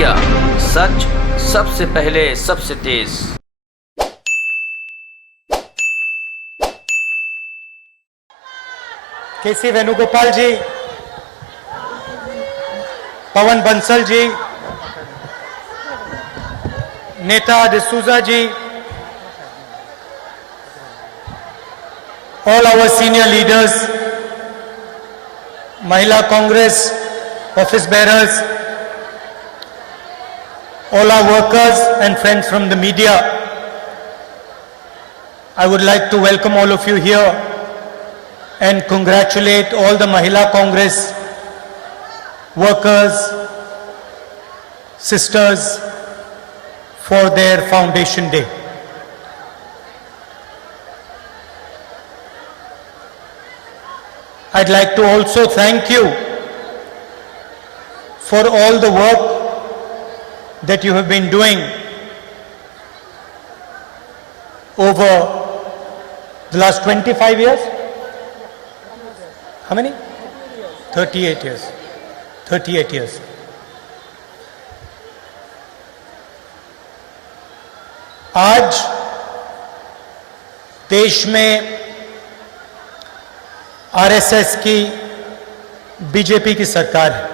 Media, सच सबसे पहले सबसे तेज। केसी वेणुगोपाल जी, पवन बंसल जी, नेता डिसूजा जी, all our senior leaders, Mahila Congress office bearers, all our workers and friends from the media, I would like to welcome all of you here and congratulate all the Mahila Congress workers, sisters for their foundation day. I'd like to also thank you for all the work that you have been doing over the last 25 years. How many? 38 years. 38 years. आज देश में RSS की, BJP की सरकार है।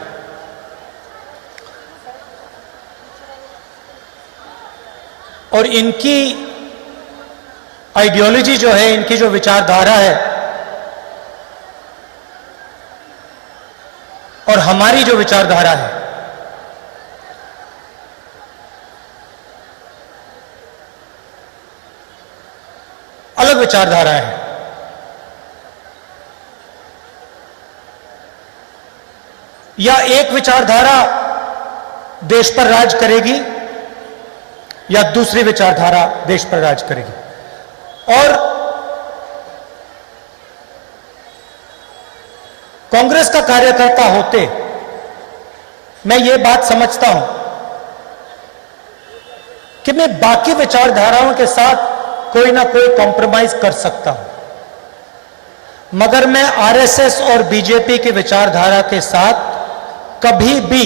और इनकी ideology जो है, इनकी जो विचारधारा है और हमारी जो विचारधारा है, अलग विचारधारा है। या एक विचारधारा देश पर राज करेगी या दूसरी विचारधारा देश पर राज करेगी। और कांग्रेस का कार्यकर्ता होते मैं ये बात समझता हूं कि मैं बाकी विचारधाराओं के साथ कोई ना कोई कॉम्प्रोमाइज कर सकता हूं, मगर मैं आरएसएस और बीजेपी की विचारधारा के साथ कभी भी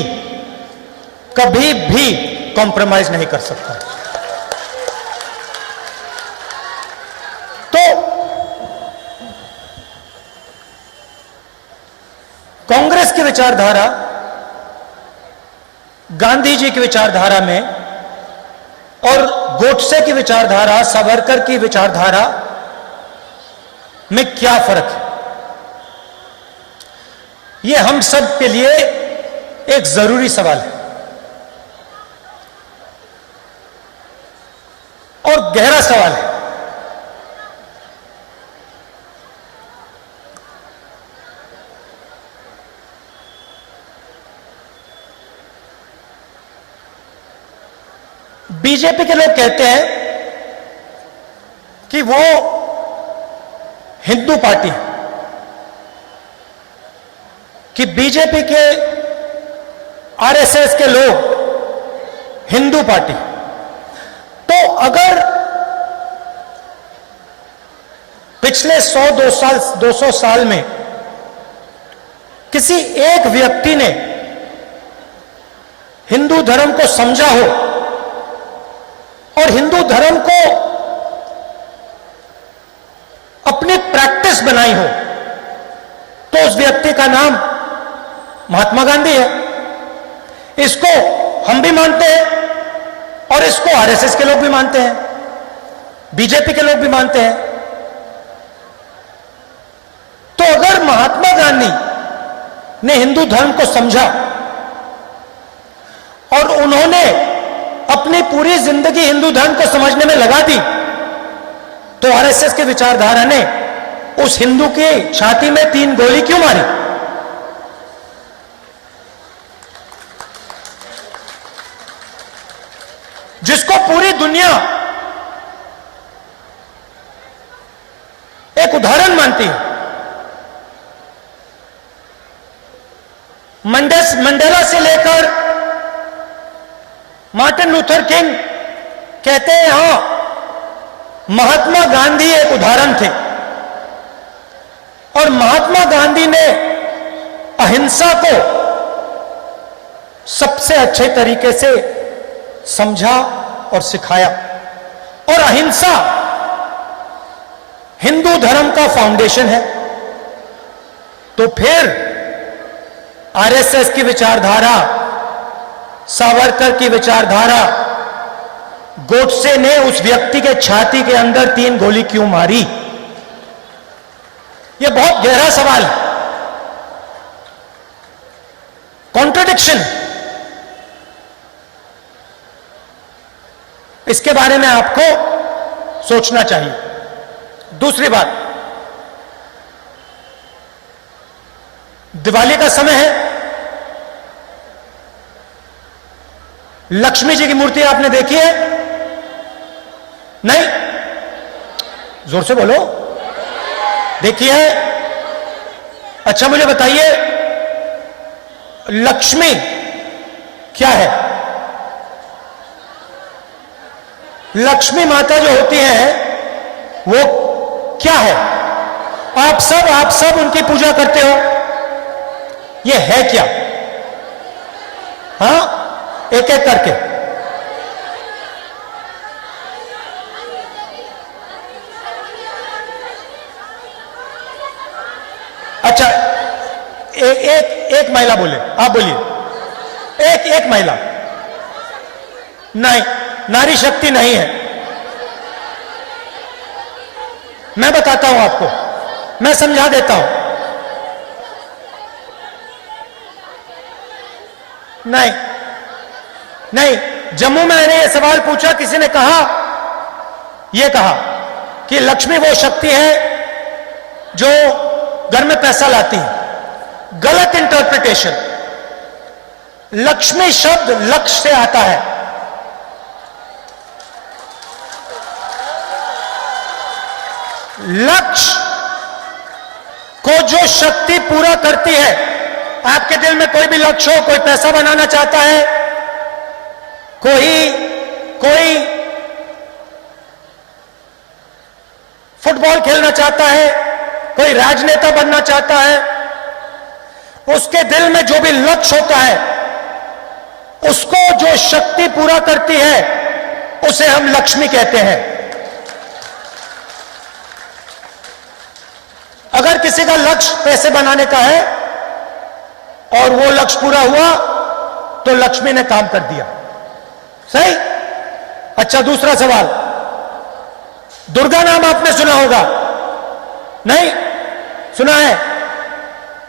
कॉम्प्रोमाइज नहीं कर सकता। तो कांग्रेस की विचारधारा, गांधी जी की विचारधारा में और गोडसे की विचारधारा, सावरकर की विचारधारा में क्या फर्क है, यह हम सब के लिए एक जरूरी सवाल है और गहरा सवाल है। बीजेपी के लोग कहते हैं कि वो हिंदू पार्टी है, कि बीजेपी के, आरएसएस के लोग हिंदू पार्टी। तो अगर पिछले 100-200 साल में किसी एक व्यक्ति ने हिंदू धर्म को समझा हो और हिंदू धर्म को अपनी प्रैक्टिस बनाई हो, तो उस व्यक्ति का नाम महात्मा गांधी है। इसको हम भी मानते हैं और इसको आरएसएस के लोग भी मानते हैं, बीजेपी के लोग भी मानते हैं। तो अगर महात्मा गांधी ने हिंदू धर्म को समझा और उन्होंने अपनी पूरी जिंदगी हिंदू धर्म को समझने में लगा दी, तो आरएसएस की विचारधारा ने उस हिंदू की छाती में 3 गोली क्यों मारी? जिसको पूरी दुनिया एक उदाहरण मानती है। मंडेला से लेकर मार्टिन लूथर किंग कहते हैं, हां, महात्मा गांधी एक उदाहरण थे और महात्मा गांधी ने अहिंसा को सबसे अच्छे तरीके से समझा और सिखाया। और अहिंसा हिंदू धर्म का फाउंडेशन है। तो फिर आरएसएस की विचारधारा, सावरकर की विचारधारा, गोडसे ने उस व्यक्ति के छाती के अंदर 3 गोली क्यों मारी? यह बहुत गहरा सवाल है, कॉन्ट्रडिक्शन। इसके बारे में आपको सोचना चाहिए। दूसरी बात, दिवाली का समय है, लक्ष्मी जी की मूर्ति आपने देखी है? नहीं? जोर से बोलो। देखी है? अच्छा मुझे बताइए, लक्ष्मी क्या है? लक्ष्मी माता जो होती है वो क्या है? आप सब उनकी पूजा करते हो, ये है क्या? हां, एक एक करके। अच्छा, एक महिला बोले, आप बोलिए। एक महिला। नहीं, नारी शक्ति नहीं है। मैं बताता हूं आपको, मैं समझा देता हूं। नहीं, जम्मू में मैंने यह सवाल पूछा, किसी ने यह कहा कि लक्ष्मी वो शक्ति है जो घर में पैसा लाती है। गलत इंटरप्रिटेशन। लक्ष्मी शब्द लक्ष्य से आता है। लक्ष्य को जो शक्ति पूरा करती है, आपके दिल में कोई भी लक्ष्य हो, कोई पैसा बनाना चाहता है, कोई फुटबॉल खेलना चाहता है, कोई राजनेता बनना चाहता है, उसके दिल में जो भी लक्ष्य होता है, उसको जो शक्ति पूरा करती है, उसे हम लक्ष्मी कहते हैं। अगर किसी का लक्ष्य पैसे बनाने का है और वो लक्ष्य पूरा हुआ तो लक्ष्मी ने काम कर दिया। सही? अच्छा, दूसरा सवाल, दुर्गा नाम आपने सुना होगा? नहीं सुना है?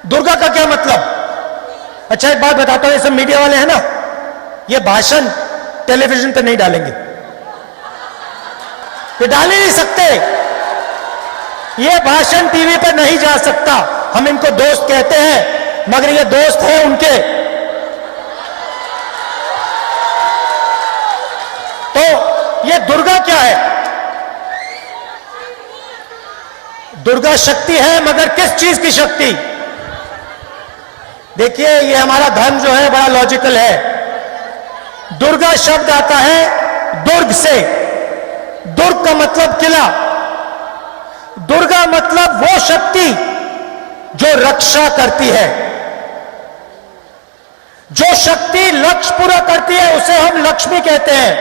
दुर्गा का क्या मतलब? अच्छा, एक बात बताता हूं, ये सब मीडिया वाले हैं ना, ये भाषण टेलीविजन पे नहीं डालेंगे, ये डाल ही नहीं सकते। ये भाषण टीवी पर नहीं जा सकता। हम इनको दोस्त कहते हैं, मगर ये दोस्त हैं उनके। तो ये दुर्गा क्या है? दुर्गा शक्ति है, मगर किस चीज की शक्ति? देखिए, ये हमारा धर्म जो है बड़ा लॉजिकल है। दुर्गा शब्द आता है दुर्ग से। दुर्ग का मतलब किला। दुर्गा मतलब वो शक्ति जो रक्षा करती है। जो शक्ति लक्ष्य पूरा करती है उसे हम लक्ष्मी कहते हैं।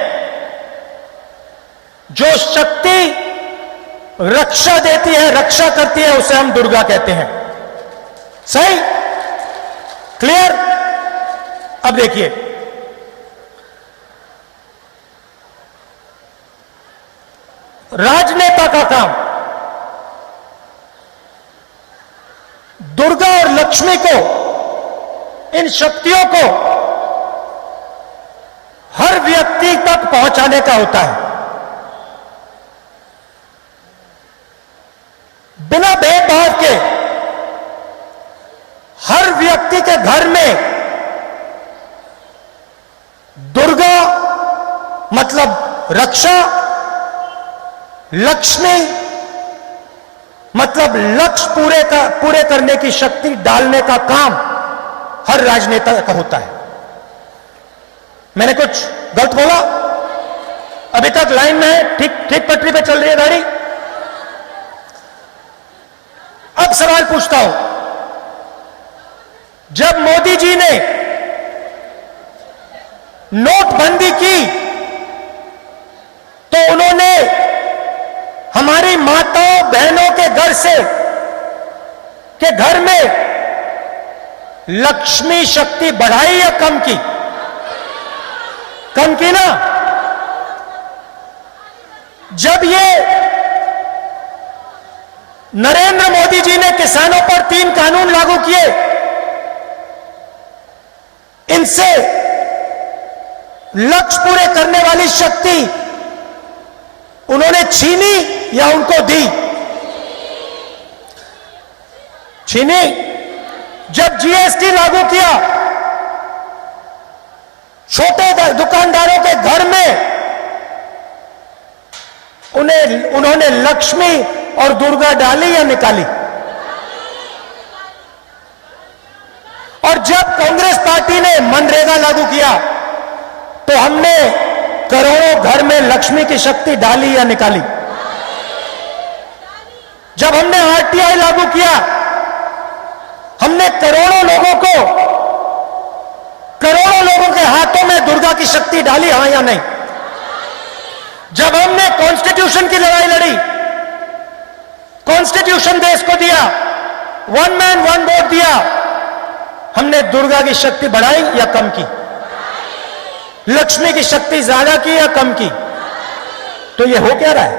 जो शक्ति रक्षा देती है, रक्षा करती है, उसे हम दुर्गा कहते हैं। सही? क्लियर? अब देखिए, राजनेता का काम दुर्गा और लक्ष्मी को, इन शक्तियों को हर व्यक्ति तक पहुंचाने का होता है। बिना भेदभाव के हर व्यक्ति के घर में दुर्गा मतलब रक्षा, लक्ष्मी मतलब लक्ष्य पूरे करने की शक्ति डालने का काम हर राजनेता का होता है। मैंने कुछ गलत बोला? अभी तक लाइन में है, ठीक पटरी पे चल रही है गाड़ी। अब सवाल पूछता हूं, जब मोदी जी ने नोटबंदी की तो उन्होंने हमारी माताओं बहनों के घर में लक्ष्मी शक्ति बढ़ाई या कम की? कम की ना। जब ये नरेंद्र मोदी जी ने किसानों पर 3 कानून लागू किए, इनसे लक्ष्य पूरे करने वाली शक्ति उन्होंने छीनी या उनको दी? छीनी। जब जीएसटी लागू किया, छोटे दुकानदारों के घर में उन्होंने लक्ष्मी और दुर्गा डाली या निकाली? और जब कांग्रेस पार्टी ने मनरेगा लागू किया तो हमने करोड़ों घर में लक्ष्मी की शक्ति डाली या निकाली? जब हमने आरटीआई लागू किया, हमने करोड़ों लोगों के हाथों में दुर्गा की शक्ति डाली, हां या नहीं? जब हमने कॉन्स्टिट्यूशन की लड़ाई लड़ी, कॉन्स्टिट्यूशन देश को दिया, 1 मैन 1 वोट दिया, हमने दुर्गा की शक्ति बढ़ाई या कम की? लक्ष्मी की शक्ति ज्यादा की या कम की? तो ये हो क्या रहा है?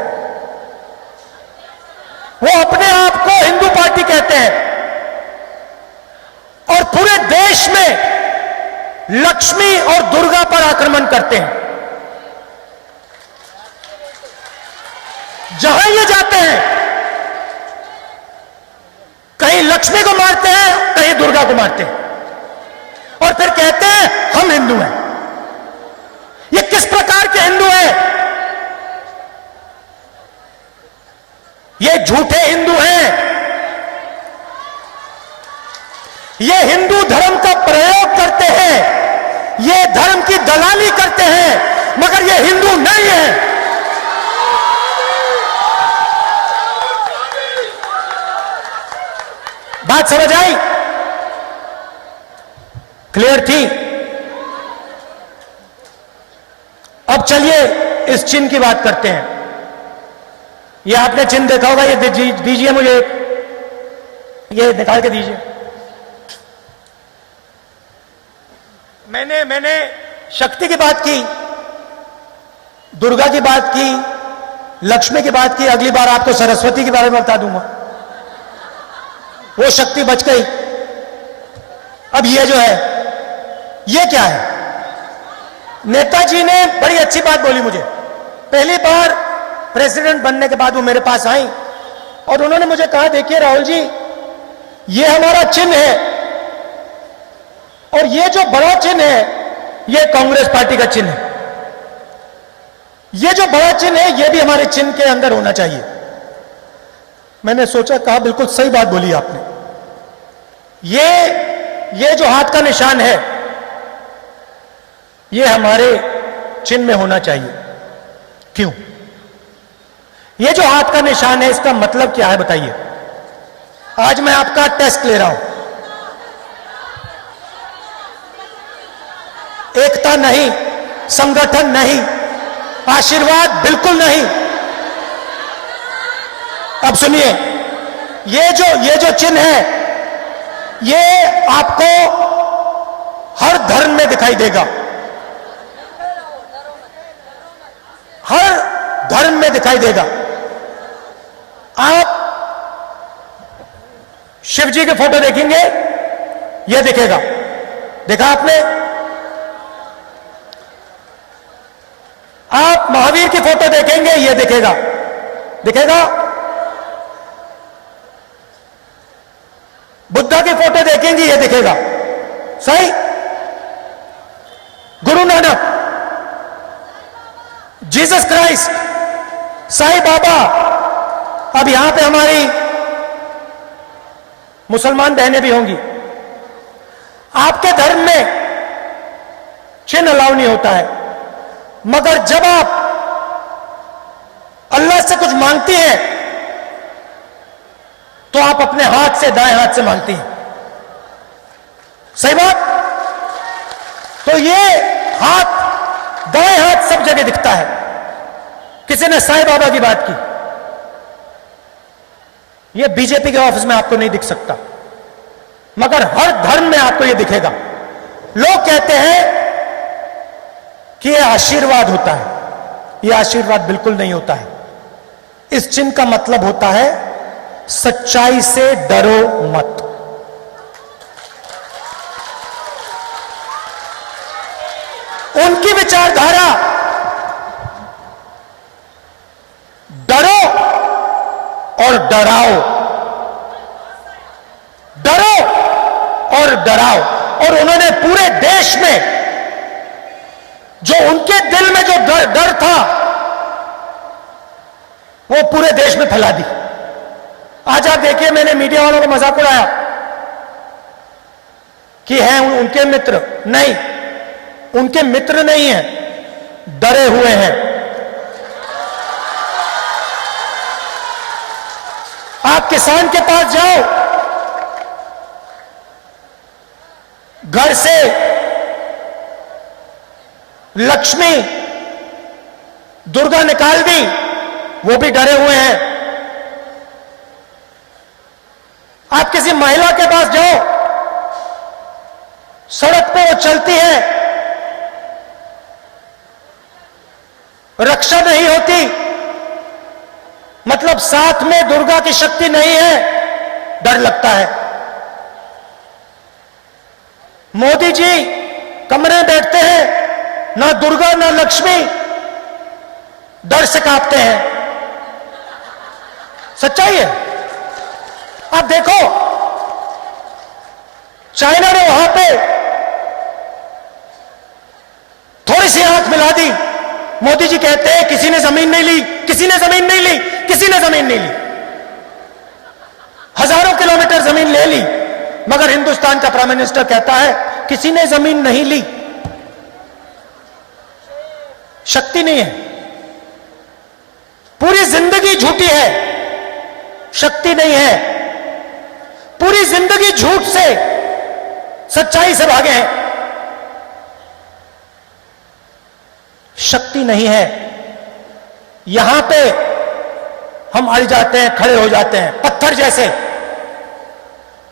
वो अपने आप को हिंदू पार्टी कहते हैं और पूरे देश में लक्ष्मी और दुर्गा पर आक्रमण करते हैं। जहां ये जाते हैं, कहीं लक्ष्मी को मारते हैं, कहीं दुर्गा को मारते हैं और फिर कहते हैं हम हिंदू हैं। ये किस प्रकार के हिंदू हैं? ये झूठे हिंदू हैं। ये हिंदू धर्म का प्रयोग करते हैं, ये धर्म की दलाली करते हैं, मगर ये हिंदू नहीं है। बात समझ आई? क्लियर थी? अब चलिए इस चिन्ह की बात करते हैं। ये आपने चिन्ह देखा होगा, ये दीजिए मुझे, ये निकाल के दीजिए। मैंने शक्ति की बात की, दुर्गा की बात की, लक्ष्मी की बात की। अगली बार आपको सरस्वती के बारे में बता दूंगा, वो शक्ति बच गई। अब ये जो है, ये क्या है? नेताजी ने बड़ी अच्छी बात बोली मुझे। पहली बार प्रेसिडेंट बनने के बाद वो मेरे पास आई और उन्होंने मुझे कहा, देखिए राहुल जी, ये हमारा चिन्ह है और ये जो बड़ा चिन्ह है ये कांग्रेस पार्टी का चिन्ह है। ये जो बड़ा चिन्ह है ये भी हमारे चिन्ह के अंदर होना चाहिए। मैंने सोचा, कहा बिल्कुल सही बात बोली आपने। ये जो हाथ का निशान है ये हमारे चिन्ह में होना चाहिए। क्यों? ये जो हाथ का निशान है इसका मतलब क्या है बताइए? आज मैं आपका टेस्ट ले रहा हूं। एकता नहीं, संगठन नहीं, आशीर्वाद बिल्कुल नहीं। अब सुनिए, ये जो चिन्ह है ये आपको हर धर्म में दिखाई देगा, हर धर्म में दिखाई देगा। आप शिव जी के फोटो देखेंगे, यह दिखेगा। देखा आपने? आप महावीर की फोटो देखेंगे, यह दिखेगा। दिखेगा? बुद्धा की फोटो देखेंगे, यह दिखेगा। सही? Guru Nanak, Jesus Christ, Sai Baba. अब यहां पे हमारी मुसलमान बहनें भी होंगी। आपके धर्म में चिन्ह अलाउ नहीं होता है, मगर जब आप अल्लाह से कुछ मांगती हैं तो आप अपने हाथ से, दाएं हाथ से मांगती हैं। सही बात? तो ये हाथ दाएं हाथ सब जगह दिखता है। किसी ने साईं बाबा की बात की, यह बीजेपी के ऑफिस में आपको नहीं दिख सकता, मगर हर धर्म में आपको यह दिखेगा। लोग कहते हैं कि यह आशीर्वाद होता है, यह आशीर्वाद बिल्कुल नहीं होता है। इस चिन्ह का मतलब होता है सच्चाई से डरो मत। उनकी विचारधारा डरो और डराओ, डरो और डराओ, और उन्होंने पूरे देश में जो उनके दिल में जो डर था वो पूरे देश में फैला दी। आज आप देखिए, मैंने मीडिया वालों को मजाक उड़ाया कि हैं उनके मित्र, नहीं, उनके मित्र नहीं हैं, डरे हुए हैं। आप किसान के पास जाओ, घर से लक्ष्मी दुर्गा निकाल दी, वो भी डरे हुए हैं। आप किसी महिला के पास जाओ, सड़क पे वो चलती है, रक्षा नहीं होती, मतलब साथ में दुर्गा की शक्ति नहीं है, डर लगता है। मोदी जी कमरे में बैठते हैं, ना दुर्गा ना लक्ष्मी, डर से कांपते हैं। सच्चाई है। आप देखो, चाइना ने वहां पे थोड़ी सी आंख मिला दी, मोदी जी कहते हैं किसी ने जमीन नहीं ली, किसी ने जमीन नहीं ली, किसी ने जमीन नहीं ली। हजारों किलोमीटर जमीन ले ली, मगर हिंदुस्तान का प्राइम मिनिस्टर कहता है किसी ने जमीन नहीं ली। शक्ति नहीं है, पूरी जिंदगी झूठी है, शक्ति नहीं है, पूरी जिंदगी झूठ से, सच्चाई से भागे हैं, शक्ति नहीं है। यहां पे हम अड़ जाते हैं, खड़े हो जाते हैं पत्थर जैसे,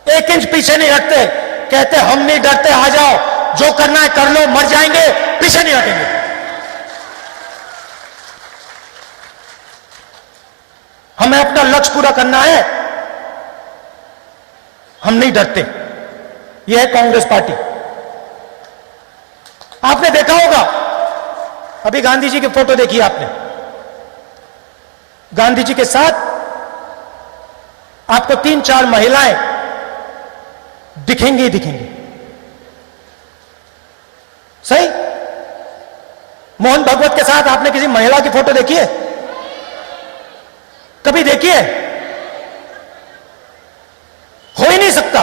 एक इंच पीछे नहीं हटते, कहते हम नहीं डरते, आ जाओ, जो करना है कर लो, मर जाएंगे, पीछे नहीं हटेंगे। हमें अपना लक्ष्य पूरा करना है, हम नहीं डरते। यह है कांग्रेस पार्टी। आपने देखा होगा, अभी गांधी जी की फोटो देखी आपने, गांधी जी के साथ आपको 3-4 महिलाएं दिखेंगी ही दिखेंगी। सही? मोहन भगवत के साथ आपने किसी महिला की फोटो देखी है? कभी देखी है? हो ही नहीं सकता,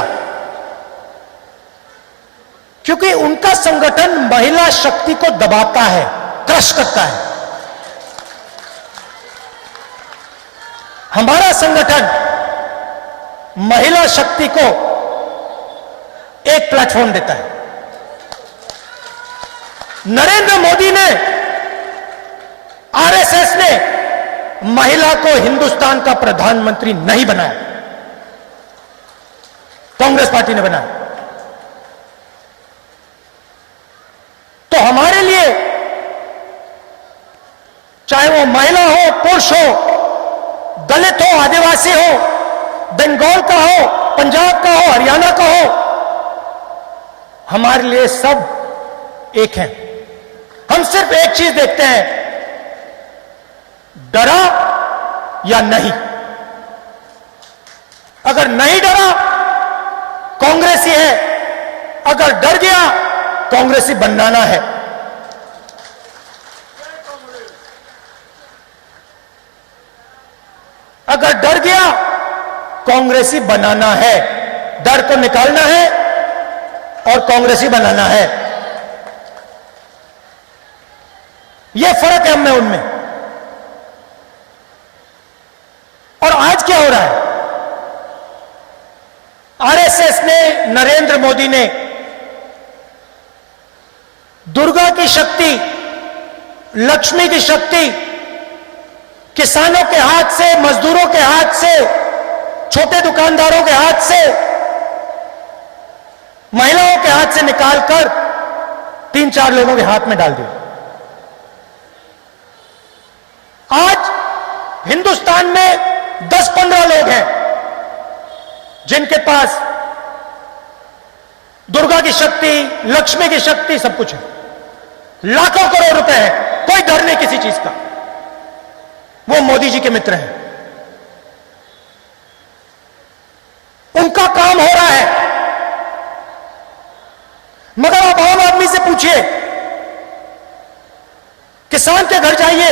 क्योंकि उनका संगठन महिला शक्ति को दबाता है, क्रश करता है। हमारा संगठन महिला शक्ति को एक प्लेटफॉर्म देता है। नरेंद्र मोदी ने, आरएसएस ने महिला को हिंदुस्तान का प्रधानमंत्री नहीं बनाया, कांग्रेस पार्टी ने बनाया। तो हमारे लिए, चाहे वो महिला हो, पुरुष हो, दलित हो, आदिवासी हो, बंगाल का हो, पंजाब का हो, हरियाणा का हो, हमारे लिए सब एक हैं। हम सिर्फ एक चीज देखते हैं, डरा या नहीं। अगर नहीं डरा, कांग्रेसी है, अगर डर गया, कांग्रेसी बनाना है। अगर डर गया, कांग्रेसी बनाना है, डर को निकालना है और कांग्रेसी बनाना है। यह फर्क है हम में उनमें। और आज क्या हो रहा है? आरएसएस ने, नरेंद्र मोदी ने दुर्गा की शक्ति लक्ष्मी की शक्ति किसानों के हाथ से, मजदूरों के हाथ से, छोटे दुकानदारों के हाथ से, महिलाओं के हाथ से निकालकर 3-4 लोगों के हाथ में डाल दी। आज हिंदुस्तान में 10-15 लोग हैं जिनके पास दुर्गा की शक्ति, लक्ष्मी की शक्ति, सब कुछ है। लाखों करोड़ रुपए है, कोई डर नहीं किसी चीज का। वो मोदी जी के मित्र हैं, उनका काम हो रहा है। मगर आप आम आदमी से पूछिए, किसान के घर जाइए,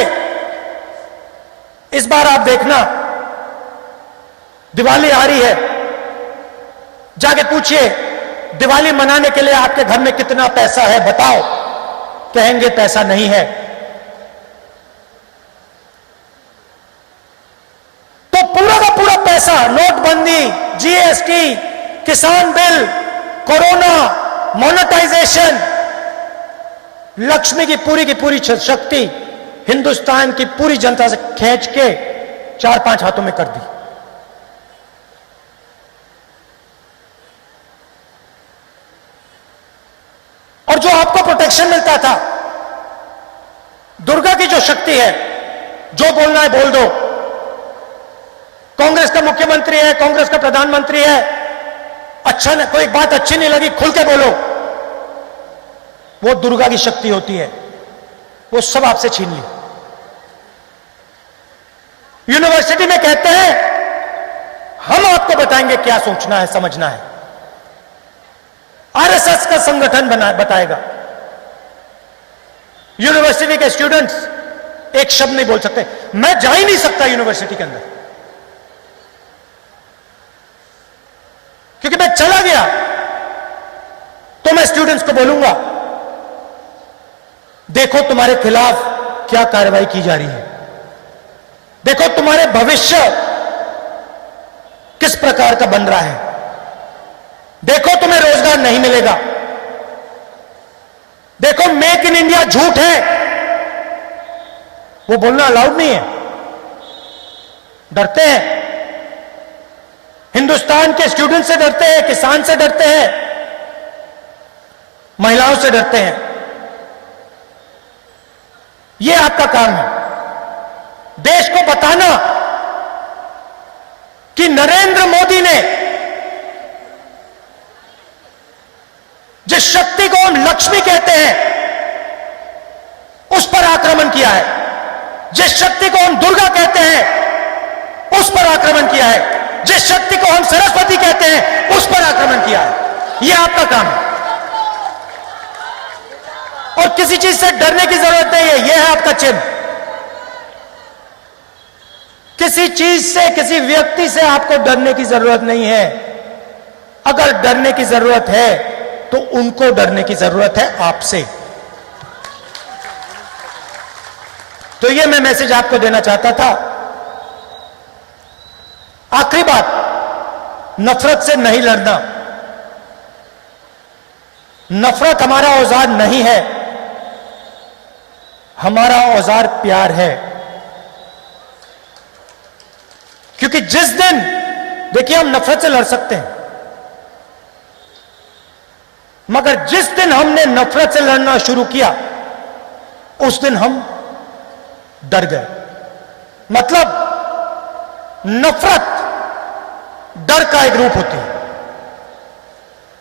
इस बार आप देखना दिवाली आ रही है, जाके पूछिए दिवाली मनाने के लिए आपके घर में कितना पैसा है, बताओ। कहेंगे पैसा नहीं है। तो पूरा का पूरा पैसा, नोटबंदी, जीएसटी, किसान बिल, कोरोना, मोनेटाइजेशन, लक्ष्मी की पूरी शक्ति हिंदुस्तान की पूरी जनता से खींच के 4-5 हाथों में कर दी। और जो आपको प्रोटेक्शन मिलता था, दुर्गा की जो शक्ति है, जो बोलना है बोल दो। कांग्रेस का मुख्यमंत्री है, कांग्रेस का प्रधानमंत्री है, अच्छा नहीं, कोई बात अच्छी नहीं लगी, खुल के बोलो। वो दुर्गा की शक्ति होती है, वो सब आपसे छीन ली। यूनिवर्सिटी में कहते हैं हम आपको बताएंगे क्या सोचना है, समझना है। आरएसएस का संगठन बताएगा। यूनिवर्सिटी के स्टूडेंट्स एक शब्द नहीं बोल सकते। मैं जा ही नहीं सकता यूनिवर्सिटी के अंदर, क्योंकि मैं चला गया तो मैं स्टूडेंट्स को बोलूंगा, देखो तुम्हारे खिलाफ क्या कार्रवाई की जा रही है, देखो तुम्हारे भविष्य किस प्रकार का बन रहा है, देखो तुम्हें रोजगार नहीं मिलेगा, देखो मेक इन इंडिया झूठ है। वो बोलना अलाउड नहीं है, डरते हैं। हिंदुस्तान के स्टूडेंट से डरते हैं, किसान से डरते हैं, महिलाओं से डरते हैं। यह आपका काम है, देश को बताना कि नरेंद्र मोदी ने जिस शक्ति को हम लक्ष्मी कहते हैं उस पर आक्रमण किया है, जिस शक्ति को हम दुर्गा कहते हैं उस पर आक्रमण किया है, जिस शक्ति को हम सरस्वती कहते हैं उस पर आक्रमण किया है। यह आपका काम है और किसी चीज से डरने की जरूरत नहीं है। यह है आपका चिन्ह। किसी चीज से, किसी व्यक्ति से आपको डरने की जरूरत नहीं है। अगर डरने की जरूरत है तो उनको डरने की जरूरत है, आपसे। तो यह मैं मैसेज आपको देना चाहता था। आखिरी बात, नफरत से नहीं लड़ना। नफरत हमारा औजार नहीं है, हमारा औजार प्यार है। क्योंकि जिस दिन, देखिए, हम नफरत से लड़ सकते हैं, मगर जिस दिन हमने नफरत से लड़ना शुरू किया उस दिन हम डर गए। मतलब नफरत डर का एक रूप होती है।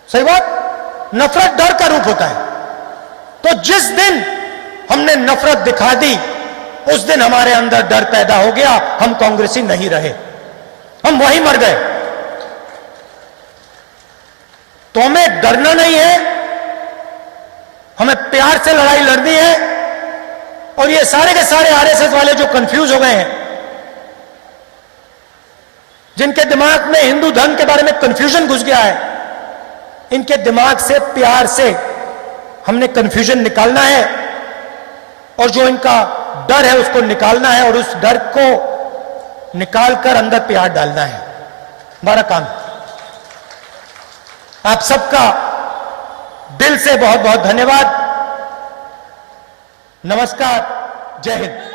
सही बात, नफरत डर का रूप होता है। तो जिस दिन हमने नफरत दिखा दी उस दिन हमारे अंदर डर पैदा हो गया, हम कांग्रेसी नहीं रहे, हम वहीं मर गए। तो हमें डरना नहीं है, हमें प्यार से लड़ाई लड़नी है। और ये सारे के सारे आरएसएस वाले जो कंफ्यूज हो गए हैं, जिनके दिमाग में हिंदू धर्म के बारे में कंफ्यूजन घुस गया है, इनके दिमाग से प्यार से हमने कंफ्यूजन निकालना है और जो इनका डर है उसको निकालना है और उस डर को निकालकर अंदर प्यार डालना है। हमारा काम। आप सबका दिल से बहुत बहुत धन्यवाद। नमस्कार। जय हिंद।